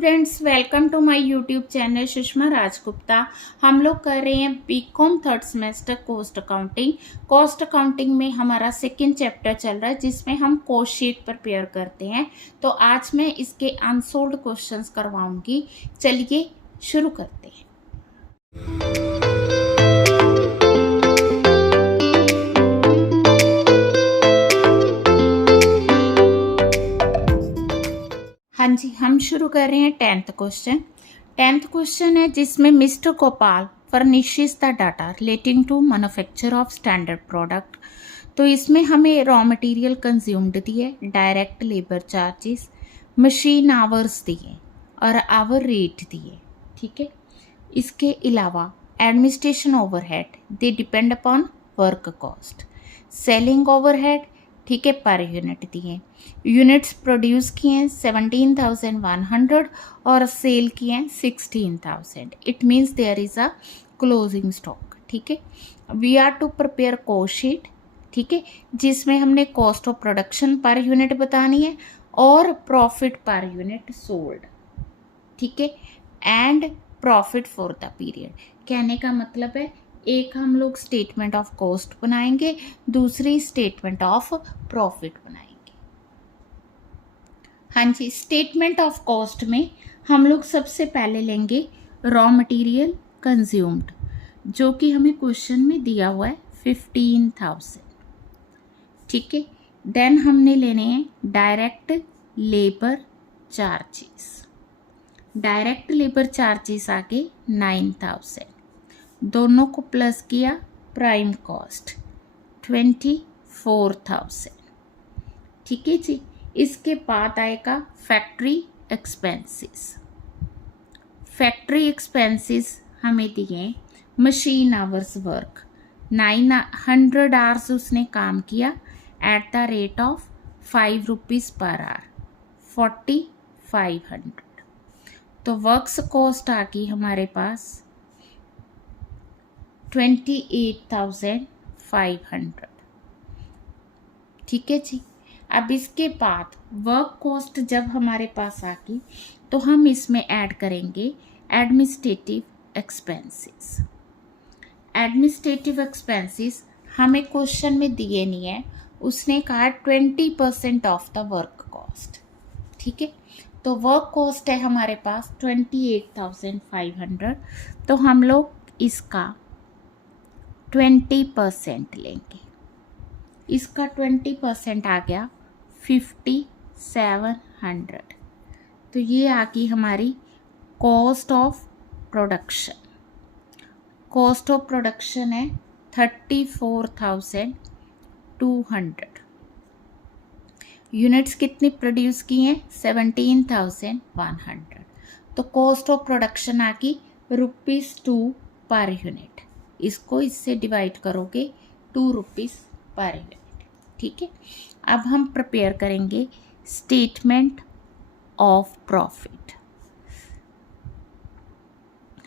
Students, welcome to my YouTube channel Sushma Rajgupta. हम लोग कर रहे हैं BCom third semester cost accounting. Cost accounting में हमारा सेकंड चैप्टर चल रहा है जिसमें हम कॉस्ट शीट प्रिपेयर करते हैं। तो आज मैं इसके अनसोल्ड क्वेश्चंस करवाऊंगी। चलिए शुरू करते हैं। हाँ जी, हम शुरू कर रहे हैं 10th क्वेश्चन। 10th क्वेश्चन है जिसमें mister Gopal furnishes the data relating to manufacture of standard product. तो इसमें हमें रॉ मटेरियल कंज्यूम्ड दिए, direct labour charges, machine hours दिए और आवर रेट दिए। ठीक है, इसके अलावा administration overhead they depend upon work cost, selling overhead ठीक है पर यूनिट दिए, यूनिट्स प्रोड्यूस किए हैं 17,100 और सेल किए हैं 16,000। It means there is a closing stock. ठीक है, we are to prepare cost sheet. ठीक है, जिसमें हमने cost of production per unit बतानी है और प्रॉफिट पर यूनिट सोल्ड। ठीक है, and profit for the period. कहने का मतलब है एक हम लोग स्टेटमेंट ऑफ कॉस्ट बनाएंगे, दूसरी स्टेटमेंट ऑफ प्रॉफिट बनाएंगे। हाँ जी, स्टेटमेंट ऑफ कॉस्ट में हम लोग सबसे पहले लेंगे रॉ मटेरियल कंज्यूम्ड, जो कि हमें क्वेश्चन में दिया हुआ है 15,000। ठीक है, देन हमने लेने हैं direct labour charges. Direct labour charges आगे 9,000, दोनों को प्लस किया, प्राइम कॉस्ट 24,000। ठीक है जी, इसके बाद आएगा फैक्ट्री एक्सपेंसेस। फैक्ट्री एक्सपेंसेस हमें दिए मशीन आवर्स वर्क 900 आवर्स उसने काम किया at the rate of 5 rupees per hour, 4,500। तो वर्क्स कॉस्ट आ गई हमारे पास 28,500। ठीक है जी, अब इसके बाद वर्क कॉस्ट जब हमारे पास आ गई तो हम इसमें ऐड करेंगे एडमिनिस्ट्रेटिव एक्सपेंसेस। एडमिनिस्ट्रेटिव एक्सपेंसेस हमें क्वेश्चन में दिए नहीं है, उसने कहा 20% ऑफ द वर्क कॉस्ट। ठीक है, तो वर्क कॉस्ट है हमारे पास 28,500, तो हम लोग इसका 20% लेंगे। इसका 20% आ गया 5,700। तो ये आ गई हमारी cost of production. Cost of production है 34,200। यूनिट्स कितनी प्रोड्यूस की हैं 17,100। तो कॉस्ट ऑफ प्रोडक्शन आ गई ₹2 पर यूनिट। इसको इससे डिवाइड करोगे 2 रुपीज़ पर यूनिट। ठीक है, अब हम प्रिपेयर करेंगे स्टेटमेंट ऑफ प्रॉफिट।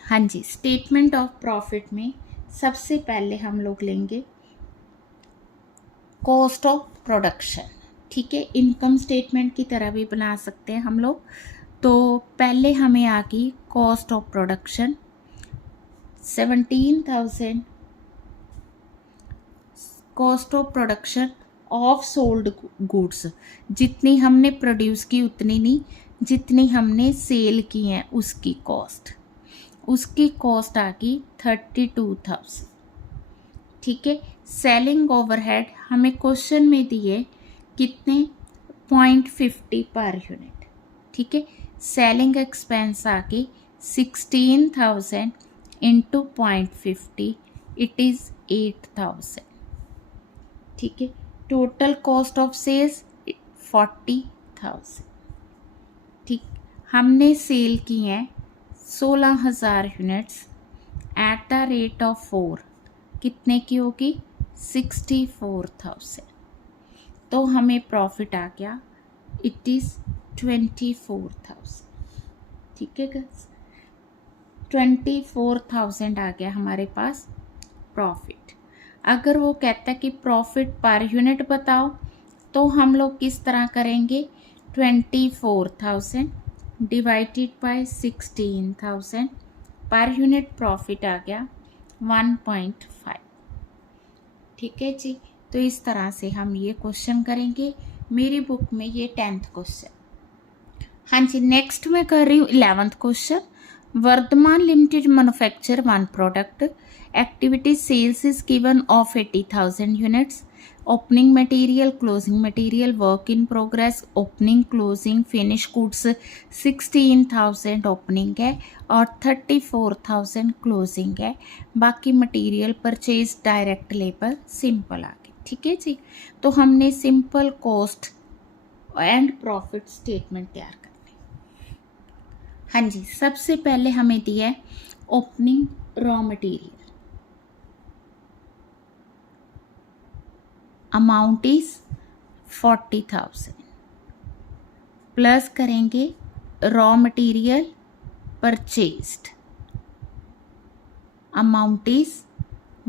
हाँ जी, स्टेटमेंट ऑफ प्रॉफिट में सबसे पहले हम लोग लेंगे कॉस्ट ऑफ प्रोडक्शन। ठीक है, इनकम स्टेटमेंट की तरह भी बना सकते हैं हम लोग। तो पहले हमें आ गई cost of production 17,000, cost of production of sold goods. जितनी हमने प्रोड्यूस की उतनी नहीं, जितनी हमने सेल की हैं उसकी कॉस्ट। उसकी कॉस्ट आ गई 32,000। ठीक है, सेलिंग ओवरहेड हमें क्वेश्चन में दिए कितने 0.50 पर यूनिट। ठीक है, सेलिंग एक्सपेंस आ गई 16,000 इंटू 0.50, इट इज़ 8,000। ठीक है, टोटल कॉस्ट ऑफ सेल्स 40,000। ठीक, हमने सेल की हैं 16,000 units at the rate of 4, कितने की होगी 64,000। तो हमें प्रॉफिट आ गया, इट इज़ 24,000। ठीक है गाइस, 24,000 आ गया हमारे पास प्रॉफिट। अगर वो कहता है कि प्रॉफिट पर यूनिट बताओ, तो हम लोग किस तरह करेंगे 24,000 divided by 16,000, per unit profit आ गया 1.5। ठीक है जी, तो इस तरह से हम ये क्वेश्चन करेंगे। मेरी बुक में ये 10th क्वेश्चन। हाँ जी, नेक्स्ट मैं कर रही हूँ 11th question. Vardhman limited manufacture one product, activity sales is given of 80,000 units, opening material, closing material, work in progress, opening closing, finish goods 16,000 opening है और 34,000 क्लोजिंग है। बाकी material purchase, direct labour, simple आ गए। ठीक है जी, तो हमने simple cost and profit statement तैयार करनी। हाँ जी, सबसे पहले हमें दिया है opening raw material, amount is 40,000, plus करेंगे raw material purchased, amount is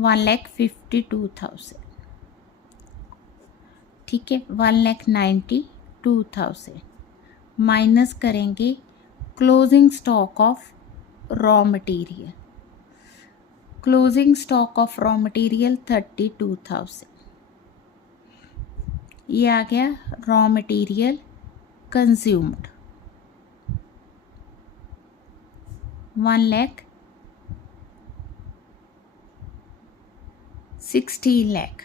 1,52,000। ठीक है, 1,92,000 माइनस करेंगे closing stock of raw material, closing stock of raw material 32,000। ये आ गया रॉ मटेरियल कंज्यूम्ड 1,16 लाख।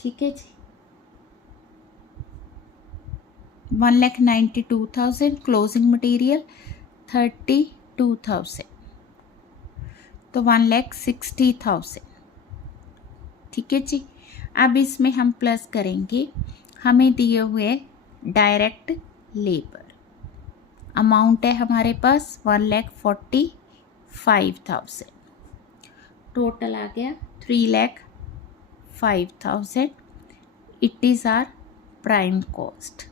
ठीक है जी, 1,92,000, क्लोजिंग मटेरियल 32,000, तो 1,60,000। ठीक है जी, अब इसमें हम प्लस करेंगे हमें दिए हुए डायरेक्ट लेबर, अमाउंट है हमारे पास 1,45,000, टोटल आ गया 3,05,000। It is our prime cost.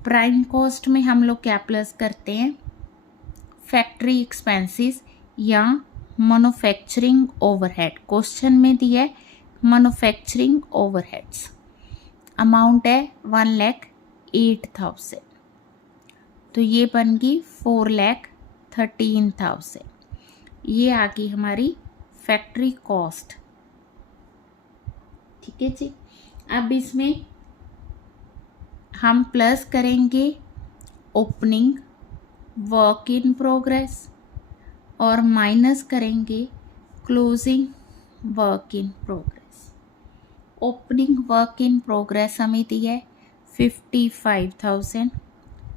Prime cost में हम लोग क्या प्लस करते हैं, फैक्ट्री एक्सपेंसेस या मैन्युफैक्चरिंग ओवरहेड। क्वेश्चन में दिया है मैन्युफैक्चरिंग ओवरहेड्स, अमाउंट है 1,08,000, तो ये बन गई 4,13,000। ये आ गई हमारी फैक्ट्री कॉस्ट। ठीक है जी, अब इसमें हम प्लस करेंगे ओपनिंग, वर्क इन प्रोग्रेस और माइनस करेंगे closing work in progress. Opening work in progress हमें दी है 55,000,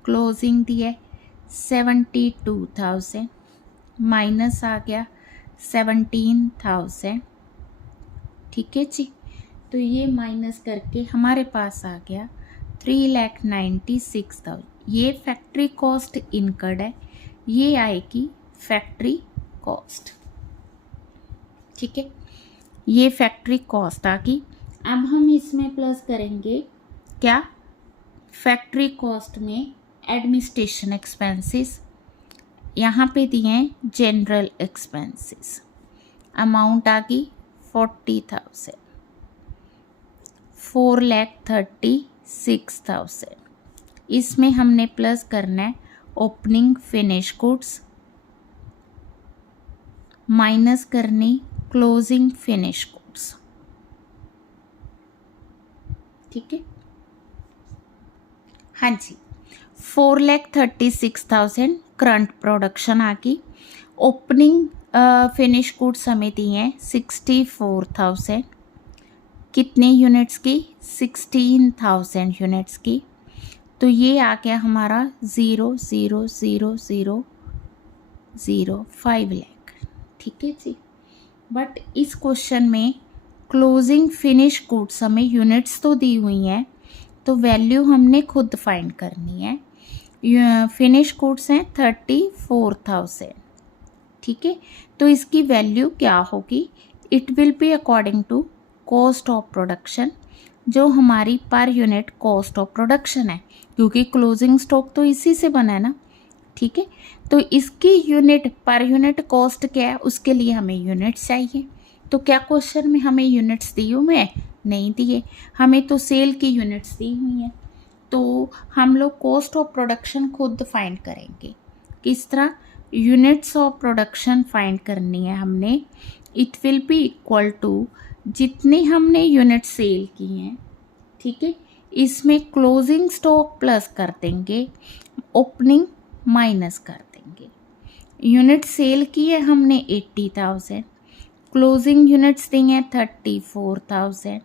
क्लोजिंग दी है 72,000, माइनस आ गया 17,000। ठीक है जी, तो ये माइनस करके हमारे पास आ गया 3,96,000। ये फैक्ट्री कॉस्ट इनकर्ड है, ये आएगी फैक्ट्री कॉस्ट। ठीक है, ये फैक्ट्री कॉस्ट आ गई। अब हम इसमें प्लस करेंगे क्या, फैक्ट्री कॉस्ट में एडमिनिस्ट्रेशन एक्सपेंसेस, यहाँ पे दिए हैं जनरल एक्सपेंसेस, अमाउंट आ गई 40,000, 4,36,000। इसमें हमने प्लस करना है ओपनिंग फिनिश गुड्स, माइनस करनी क्लोजिंग फिनिश गुड्स। ठीक है, हाँ जी, 4,36,000 करंट प्रोडक्शन आ गई। ओपनिंग फिनिश गुड्स हमें दी हैं 64,000, कितने यूनिट्स की, 16,000 यूनिट्स की, तो ये आ गया हमारा 0,000,005 लाख। ठीक है जी, बट इस क्वेश्चन में क्लोजिंग फिनिश गुड्स हमें यूनिट्स तो दी हुई हैं, तो वैल्यू हमने खुद फाइंड करनी है। फिनिश गुड्स हैं 34,000। ठीक है, तो इसकी वैल्यू क्या होगी, it will be according to cost of production, जो हमारी per unit cost of production है, क्योंकि क्लोजिंग स्टॉक तो इसी से बना है ना। ठीक है, तो इसकी यूनिट पर यूनिट कॉस्ट क्या है, उसके लिए हमें यूनिट्स चाहिए। तो क्या क्वेश्चन में हमें यूनिट्स दी हुई है, नहीं दिए, हमें तो सेल की यूनिट्स दी हुई हैं। तो हम लोग कॉस्ट ऑफ प्रोडक्शन खुद फाइंड करेंगे। किस तरह? यूनिट्स ऑफ प्रोडक्शन फाइंड करनी है हमने। It will be equal to जितनी हमने यूनिट सेल की हैं, ठीक है, इसमें क्लोजिंग स्टॉक प्लस कर देंगे, ओपनिंग माइनस कर देंगे। यूनिट सेल की है हमने 80,000, क्लोजिंग यूनिट्स दी हैं 34,000,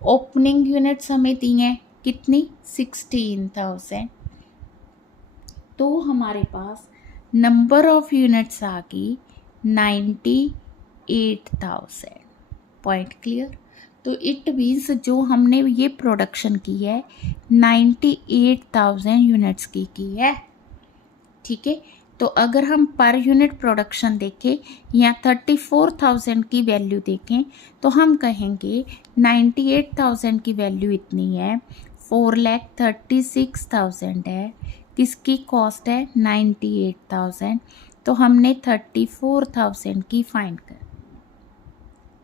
ओपनिंग यूनिट्स हमें दी हैं कितनी? 16,000। तो हमारे पास नंबर ऑफ यूनिट्स आ गई 98,000। Point clear? तो इट मीन्स जो हमने ये प्रोडक्शन की है 98,000 यूनिट्स की है, ठीक है। तो अगर हम पर यूनिट प्रोडक्शन देखें या 34,000 की वैल्यू देखें तो हम कहेंगे 98,000 की वैल्यू इतनी है, 4,36,000 है, किसकी कॉस्ट है? 98,000। तो हमने 34,000 की फाइंड कर,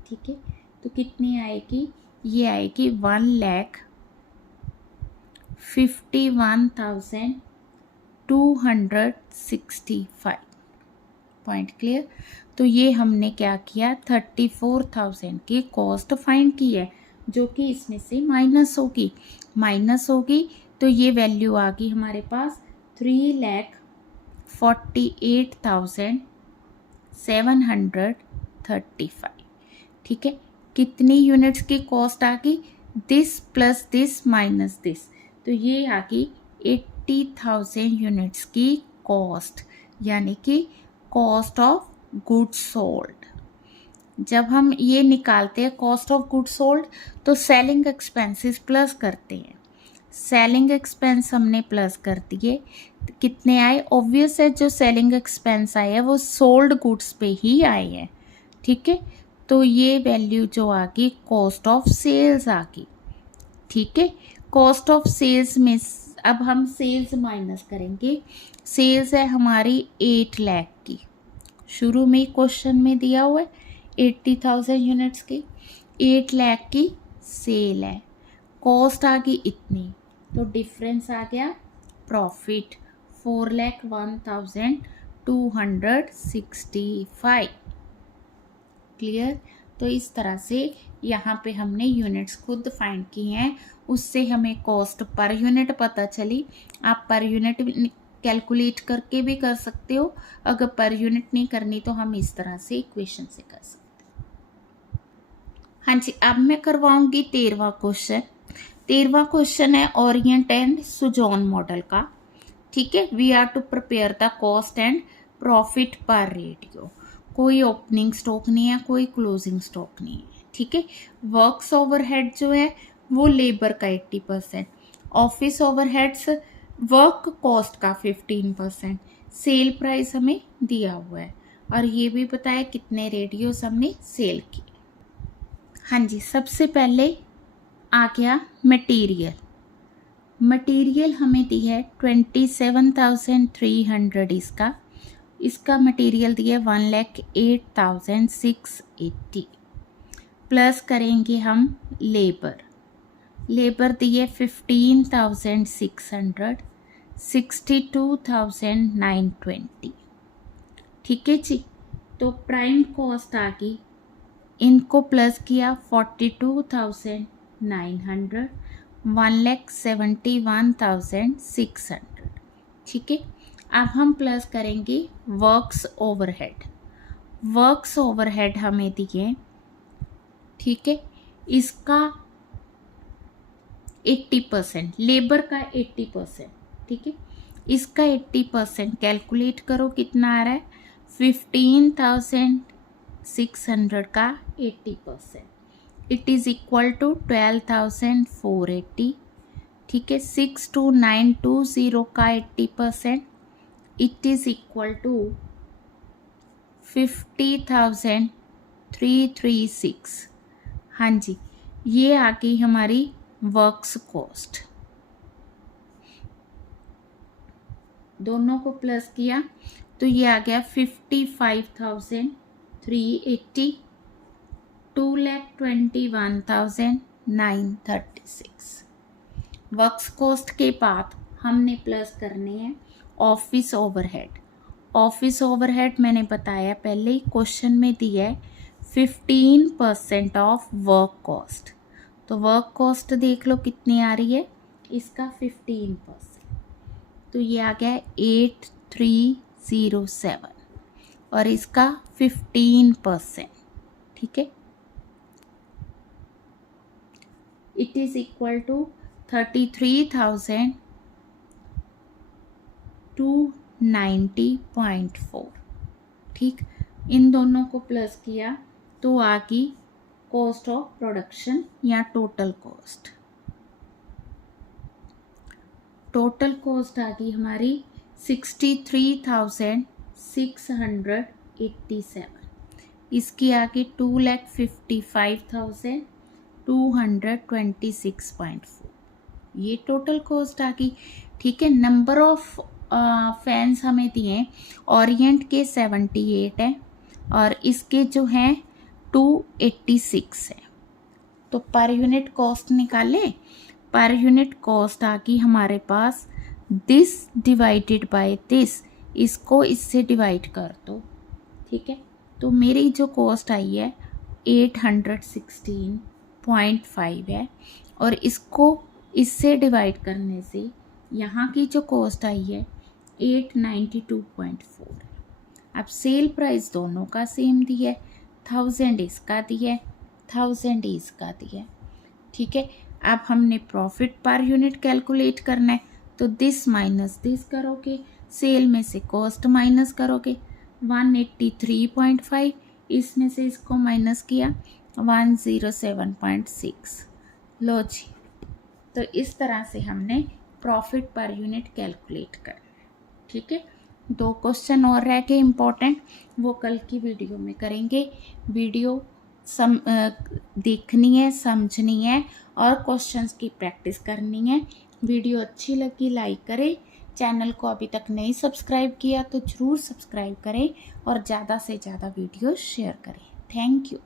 ठीक है। तो कितनी आएगी? ये आएगी 1,51,265। Point clear? तो ये हमने क्या किया? 34,000 की कॉस्ट फाइंड की है, जो कि इसमें से माइनस होगी। तो ये वैल्यू आ गई हमारे पास 3,48,735। ठीक है। कितनी यूनिट्स की कॉस्ट आ गई? This plus this minus this, तो ये आ गई 80,000 यूनिट्स की कॉस्ट, यानी कि कॉस्ट ऑफ गुड्स सोल्ड। जब हम ये निकालते हैं कॉस्ट ऑफ गुड्स सोल्ड तो सेलिंग एक्सपेंसेस प्लस करते हैं। सेलिंग एक्सपेंस हमने प्लस कर दिए, कितने आए? ऑब्वियस है, जो सेलिंग एक्सपेंस आए हैं वो सोल्ड गुड्स पे ही आए हैं, ठीक है। तो ये वैल्यू जो आ गई कॉस्ट ऑफ सेल्स आ गई, ठीक है। कॉस्ट ऑफ सेल्स में अब हम सेल्स माइनस करेंगे। सेल्स है हमारी 8 लाख की, शुरू में क्वेश्चन में दिया हुआ है 80,000 यूनिट्स की, 8 लाख की सेल है, कॉस्ट आ गई इतनी, तो डिफरेंस आ गया प्रॉफिट 4,01,265। क्लियर? तो इस तरह से यहाँ पे हमने यूनिट्स खुद फाइंड की हैं, उससे हमें कॉस्ट पर यूनिट पता चली। आप पर यूनिट कैलकुलेट करके भी कर सकते हो, अगर पर यूनिट नहीं करनी तो हम इस तरह से इक्वेशन से कर सकते हैं। हाँ जी, अब मैं करवाऊंगी 13वां क्वेश्चन। 13वां क्वेश्चन है ओरिएंट एंड सुजॉन मॉडल का, ठीक है। We are to prepare the cost and profit per radio. कोई ओपनिंग स्टॉक नहीं है, कोई क्लोजिंग स्टॉक नहीं है, ठीक है। वर्क्स ओवरहेड जो है वो लेबर का 80%, ऑफिस ओवरहेड्स वर्क कॉस्ट का 15%, सेल प्राइस हमें दिया हुआ है और ये भी बताया कितने रेडियोस हमने सेल किए। हाँ जी, सबसे पहले आ गया मटेरियल। मटेरियल हमें दी है 27,300 इसका मटेरियल दिया 1,08,680, प्लस करेंगे हम लेबर दिए 15,600, 62,920, ठीक है जी। तो प्राइम कॉस्ट आ गई, इनको प्लस किया 42,900, 1,71,600, ठीक है। अब हम प्लस करेंगे वर्क्स ओवरहेड। वर्क्स ओवरहेड हमें दिए, ठीक है, इसका 80%, लेबर का 80%, ठीक है। इसका 80% कैलकुलेट करो कितना आ रहा है? 15,600 का 80%, इट इज़ इक्वल टू 12,480, ठीक है। 62920 का 80%, इट इज़ इक्वल टू 50,336। हाँ जी, ये आ गई हमारी वर्क्स कॉस्ट। दोनों को प्लस किया तो ये आ गया 55,380, 2,21,936। वर्क्स कॉस्ट के बाद हमने प्लस करने हैं ऑफिस ओवरहेड। ऑफिस ओवरहेड मैंने बताया पहले ही, क्वेश्चन में दिया है 15% ऑफ वर्क कॉस्ट। तो वर्क कॉस्ट देख लो कितनी आ रही है, इसका 15%, तो ये आ गया 8307 और इसका 15%, ठीक है। इट इज इक्वल टू 33,290.4, ठीक। इन दोनों को प्लस किया तो आ गई कॉस्ट ऑफ प्रोडक्शन या टोटल कॉस्ट। टोटल कॉस्ट आ गई हमारी 63,687। इसकी आ गई 2,55,226.4, ये टोटल कॉस्ट आ गई, ठीक है। नंबर ऑफ फैंस हमें दिए ओरिएंट के 78 है और इसके जो हैं 286 है। तो पर यूनिट कॉस्ट निकाले, पर यूनिट कॉस्ट आ गई हमारे पास दिस डिवाइडेड बाय दिस, इसको इससे डिवाइड कर दो, ठीक है। तो मेरी जो कॉस्ट आई है 816.5 है और इसको इससे डिवाइड करने से यहाँ की जो कॉस्ट आई है 892.4 है। अब सेल प्राइस दोनों का सेम दिया है, 1000 इसका दिया है, 1000 इसका दिया है, ठीक है। अब हमने प्रॉफिट पर यूनिट कैलकुलेट करना है, तो दिस माइनस दिस करोगे, सेल में से कॉस्ट माइनस करोगे 183.5, इसमें से इसको माइनस किया 107.6, लो जी। तो इस तरह से हमने प्रॉफिट पर यूनिट कैलकुलेट करना है, ठीक है। 2 क्वेश्चन और रह गए इम्पोर्टेंट, वो कल की वीडियो में करेंगे। वीडियो देखनी है, समझनी है और क्वेश्चंस की प्रैक्टिस करनी है। वीडियो अच्छी लगी लाइक करें, चैनल को अभी तक नहीं सब्सक्राइब किया तो ज़रूर सब्सक्राइब करें और ज़्यादा से ज़्यादा वीडियो शेयर करें। Thank you.